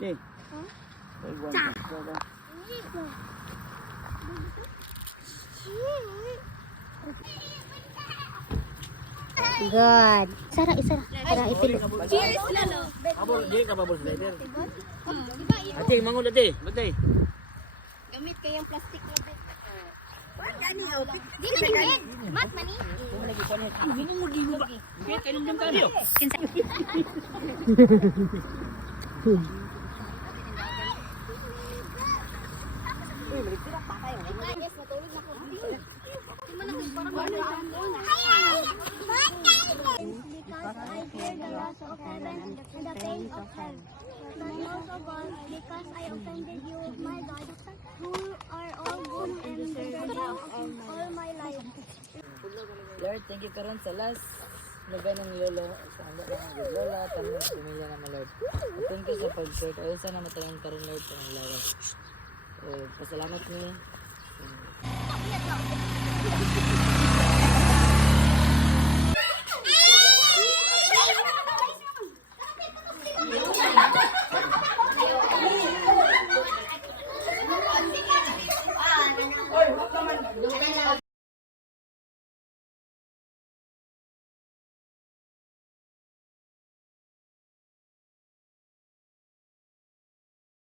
Okay. Good. Sara, isara. Para ipilo. Cheers, lalo. Abol, di ka babol slider. Ate, mangon ate. Batay. Gamit kayang plastic na bed. Di man yung bed. Mat man eh. Ginong mo di mo ba? Okay, kainom lang tayo. Yes, matulog na ko. Di man ako parang Because I fear the wrath of heaven and the pain of hell. But most of all, because I offended you, my God, who are all good and deserving of all my life. Lord, thank you karon sa last lugar ng lolo, sa ando ng lola, tanong sa pamilya na Lord. Thank you sa pag-share. Ayun sana matayin karon Lord sa mga lawas. So, pasalamat ni.